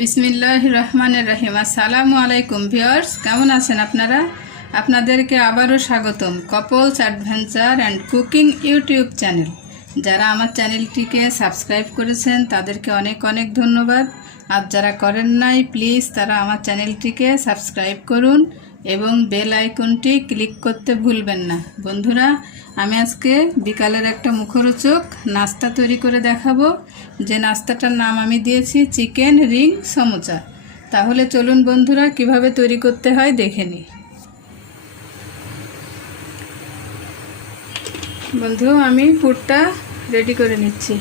বিসমিল্লাহির রহমানির রহিম। আসসালামু আলাইকুম ভিউয়ার্স, কেমন আছেন আপনারা? আপনাদেরকে আবারও স্বাগতম couples adventure and cooking YouTube channel. যারা আমার চ্যানেলটিকে সাবস্ক্রাইব করেছেন তাদেরকে অনেক অনেক ধন্যবাদ। আর যারা করেন নাই প্লিজ তারা আমার চ্যানেলটিকে সাবস্ক্রাইব করুন এবং বেল আইকনটি ক্লিক করতে ভুলবেন না। বন্ধুরা, আমি আজকে বিকালের একটা মুখরোচক নাস্তা তৈরি করে দেখাবো। যে নাস্তাটার নাম আমি দিয়েছি চিকেন রিং সমোসা। তাহলে চলুন বন্ধুরা কিভাবে তৈরি করতে হয় দেখে নিই। বন্ধু, আমি পুরটা রেডি করে নিচ্ছি।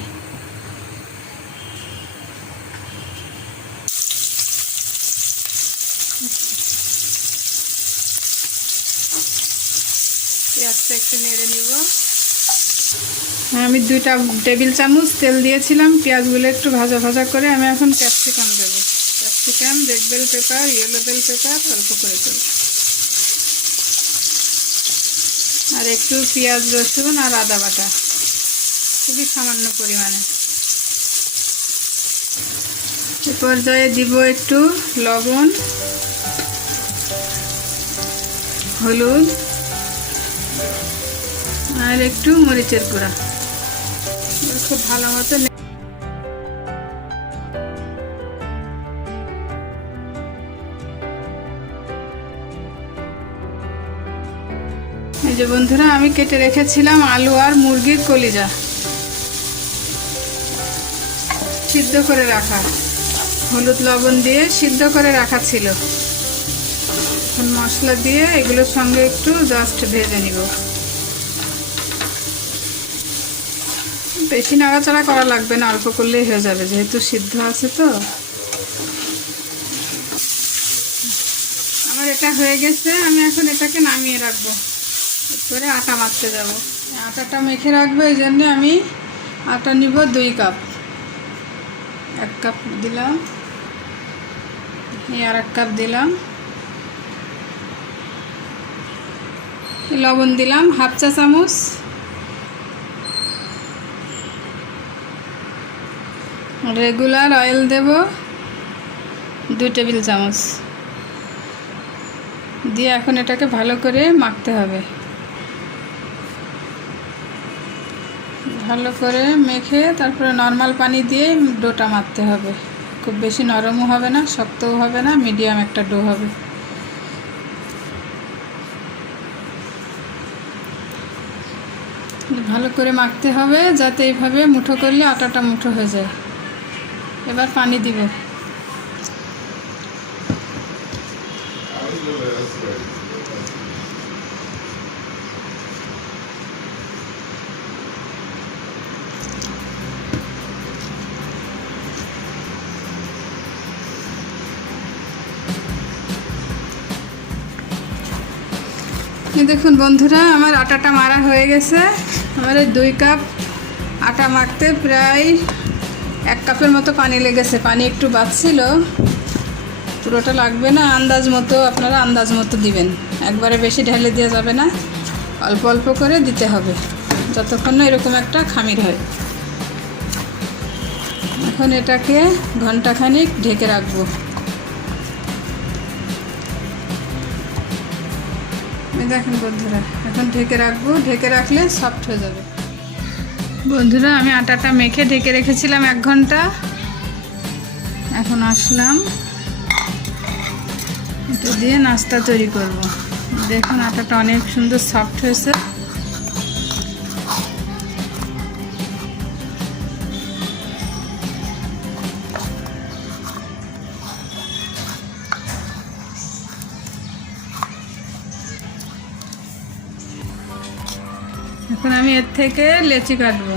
পেঁয়াজটা একটু নেড়ে নিব। আমি 2 টেবিল চামচ তেল দিয়েছিলাম। পেঁয়াজগুলো একটু ভাজা ভাজা করে আমি এখন ক্যাপসিকাম দেবো। Capsicum, red bell pepper, yellow bell pepper অল্প করে দেবো, আর একটু পেঁয়াজ, রসুন আর আদা বাটা, খুবই সামান্য পরিমাণে। এ পর্যায়ে দিব একটু লবণ, হলুদ আর একটু মরিচের গুঁড়া। খুব ভালো মতো এই যে বন্ধুরা, আমি কেটে রেখেছিলাম আলু আর মুরগির কলিজা, সিদ্ধ করে রাখা, হলুদ লবণ দিয়ে সিদ্ধ করে রাখা ছিল। এখন মশলা দিয়ে এগুলোর সঙ্গে একটু জাস্ট ভেজে নিব। বেশি নাড়াচাড়া করা লাগবে না, অল্প করলেই হয়ে যাবে যেহেতু সিদ্ধ আছে। তো আমার এটা হয়ে গেছে, আমি এখন এটাকে নামিয়ে রাখবো। করে আটা মাখতে যাব। আটাটা মেখে রাখবো, এই জন্য আমি আটা নিব 2 কাপ। 1 কাপ দিলাম, আর 1 কাপ দিলাম। লবণ দিলাম 1/2 চা চামচ, রেগুলার অয়েল দেব 2 টেবিল চামচ দিয়ে এখন এটাকে ভালো করে মাখতে হবে। ভালো করে মেখে তারপরে নর্মাল পানি দিয়ে ডোটা মাখতে হবে। খুব বেশি নরমও হবে না, শক্তও হবে না, মিডিয়াম একটা ডো হবে। ভালো করে মাখতে হবে যাতে এইভাবে মুঠো করলে আটাটা মুঠো হয়ে যায়। এবার পানি দিব। দেখুন বন্ধুরা, আমার আটাটা মারা হয়ে গেছে। আমার এই 2 কাপ আটা মাখতে প্রায় 1 কাপের মতো পানি লেগেছে। পানি একটু বাড়ছিল, পুরোটা লাগবে না, আন্দাজ মতো আপনারা আন্দাজ মতো দিবেন। একবারে বেশি ঢেলে দেওয়া যাবে না, অল্প অল্প করে দিতে হবে যতক্ষণ না এরকম একটা খামির হয়। এখন এটাকে ঘন্টাখানিক ঢেকে রাখবো। দেখেন বন্ধুরা, এখন ঢেকে রাখবো। ঢেকে রাখলে সফট হয়ে যাবে। বন্ধুরা, আমি আটাটা মেখে ঢেকে রেখেছিলাম 1 ঘন্টা। এখন আসলাম, এটা দিয়ে নাস্তা তৈরি করব। দেখুন আটাটা অনেক সুন্দর সফট হয়েছে। এখন আমি এর থেকে লেচি কাটবো।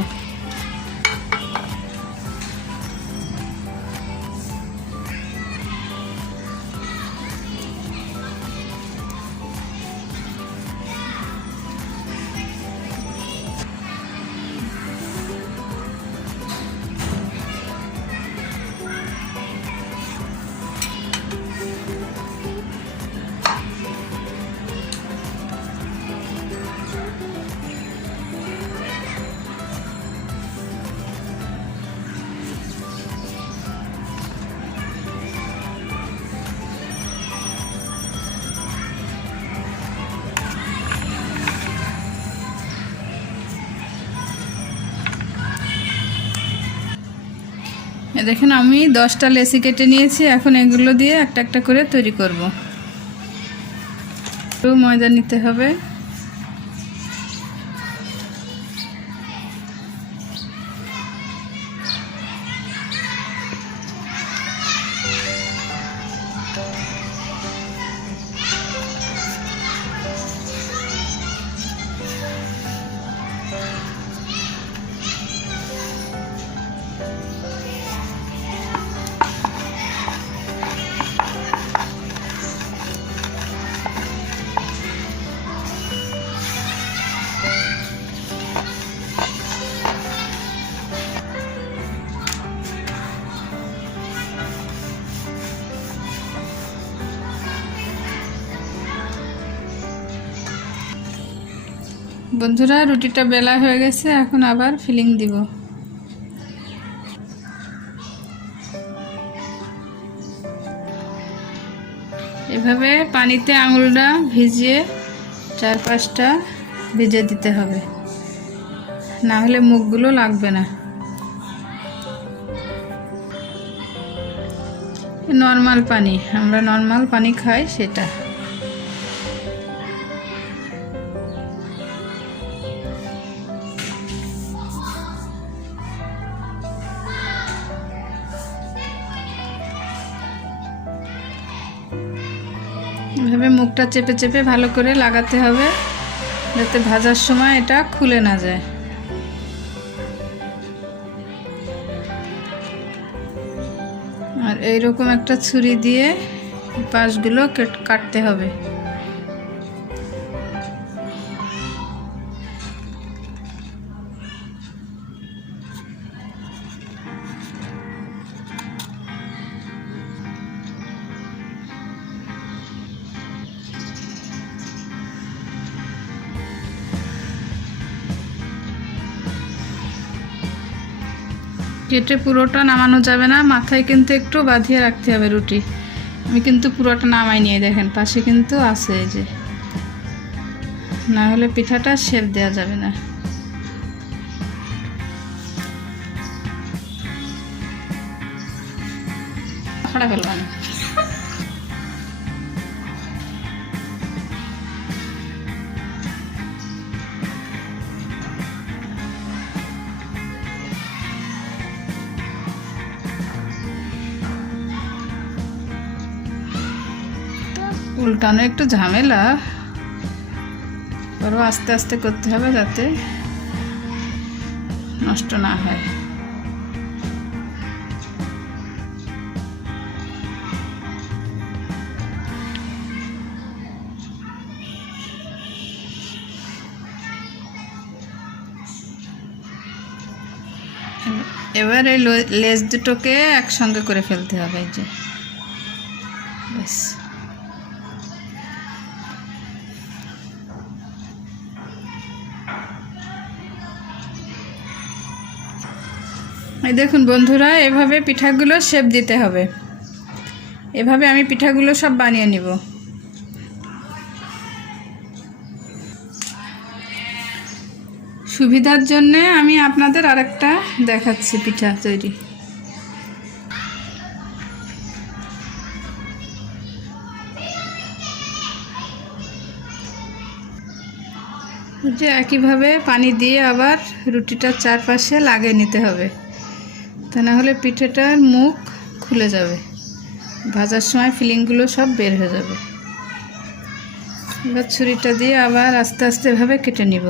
দেখেন আমি 10টা লেচি কেটে নিয়েছি। এখন এগুলো দিয়ে একটা একটা করে তৈরি করব। একটু ময়দা নিতে হবে। বন্ধুরা, রুটিটা বেলা হয়ে গেছে, এখন আবার ফিলিং দিব। এভাবে পানিতে আঙুলটা ভিজিয়ে 4-5টা ভিজে দিতে হবে, না হলে মুখগুলো লাগবে না। নর্মাল পানি, আমরা নর্মাল পানি খাই সেটা। এভাবে মুখটা চেপে চেপে ভালো করে লাগাতে হবে, যাতে ভাজার সময় এটা খুলে না যায়। আর এইরকম একটা ছুরি দিয়ে পাশগুলো কাটতে হবে। কেটে পুরোটা নামানো যাবে না, মাথায় কিন্তু একটু বাঁধিয়ে রাখতে হবে রুটি। আমি কিন্তু পুরোটা নামাই নিয়ে, দেখেন পাশে কিন্তু আছে, এই যে, না হলে পিঠাটা শেপ দেওয়া যাবে না। ফাড়া ফেলবো না। উল্টানো একটু ঝামেলা, আরও আস্তে আস্তে করতে হবে যাতে নষ্ট না হয়। এবার এই লেজ দুটোকে একসঙ্গে করে ফেলতে হবে, এই যে, ব্যাস। এই দেখুন বন্ধুরা, এভাবে পিঠাগুলো শেপ দিতে হবে। এভাবে আমি পিঠাগুলো সব বানিয়ে নিব। সুবিধার জন্যে আমি আপনাদের আরেকটা দেখাচ্ছি পিঠা তৈরি। যে একইভাবে পানি দিয়ে আবার রুটিটার চারপাশে লাগিয়ে নিতে হবে, তা না হলে পিঠাটার মুখ খুলে যাবে, ভাজার সময় ফিলিংগুলো সব বের হয়ে যাবে। এবার ছুরিটা দিয়ে আবার আস্তে আস্তে এভাবে কেটে নিব।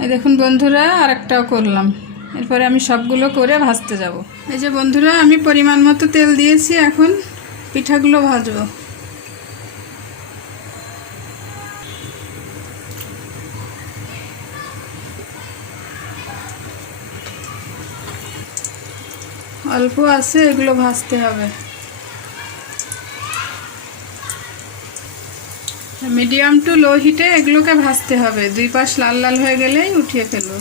এই দেখুন বন্ধুরা, আরেকটাও করলাম। এরপরে আমি সবগুলো করে ভাজতে যাব। এই যে বন্ধুরা, আমি পরিমাণ মতো তেল দিয়েছি, এখন পিঠাগুলো ভাজবো। অল্প আছে, এগুলো ভাজতে হবে। মিডিয়াম টু লো হিটে এগুলোকে ভাজতে হবে। দুই পাশ লাল লাল হয়ে গেলেই উঠিয়ে ফেলবো।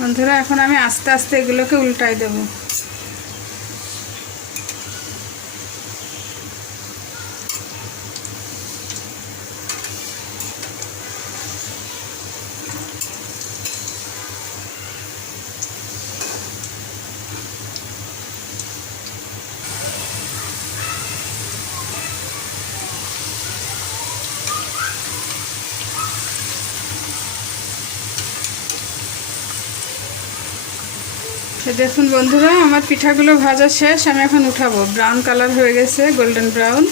বন্ধুরা, এখন আমি আস্তে আস্তে এগুলোকে উল্টাই দেব। দেখুন বন্ধুরা, আমার পিঠাগুলো ভাজা শেষ। আমি এখন উঠাবো। ব্রাউন কালার হয়ে গেছে, গোল্ডেন ব্রাউন।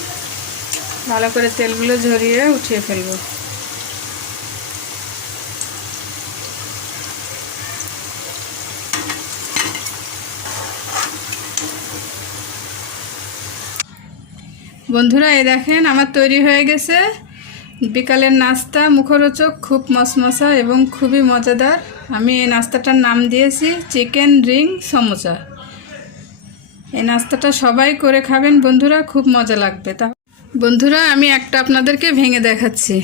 ভালো করে তেলগুলো ঝরিয়ে উঠিয়ে ফেলবো। বন্ধুরা, এই দেখেন আমার তৈরি হয়ে গেছে বিকালের নাস্তা, মুখরোচক, খুব মশমশা এবং খুবই মজাদার। আমি এই নাস্তাটার নাম দিয়েছি চিকেন রিং সমোসা। এই নাস্তাটা সবাই করে খাবেন বন্ধুরা, খুব মজা লাগবে। তা বন্ধুরা, আমি একটা আপনাদেরকে ভেঙে দেখাচ্ছি।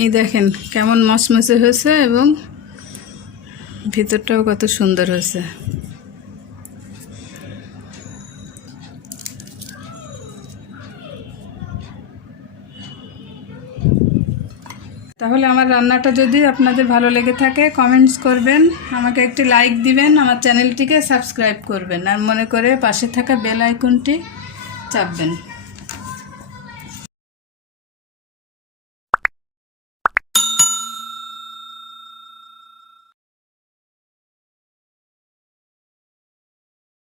এই দেখেন কেমন মশমশে হয়েছে এবং ভিতরটাও কত সুন্দর হয়েছে। তাহলে আমার রান্নাটা যদি আপনাদের ভালো লেগে থাকে, কমেন্টস করবেন, আমাকে একটি লাইক দিবেন, আমার চ্যানেলটিকে সাবস্ক্রাইব করবেন, আর মনে করে পাশে থাকা বেল আইকনটি চাপবেন।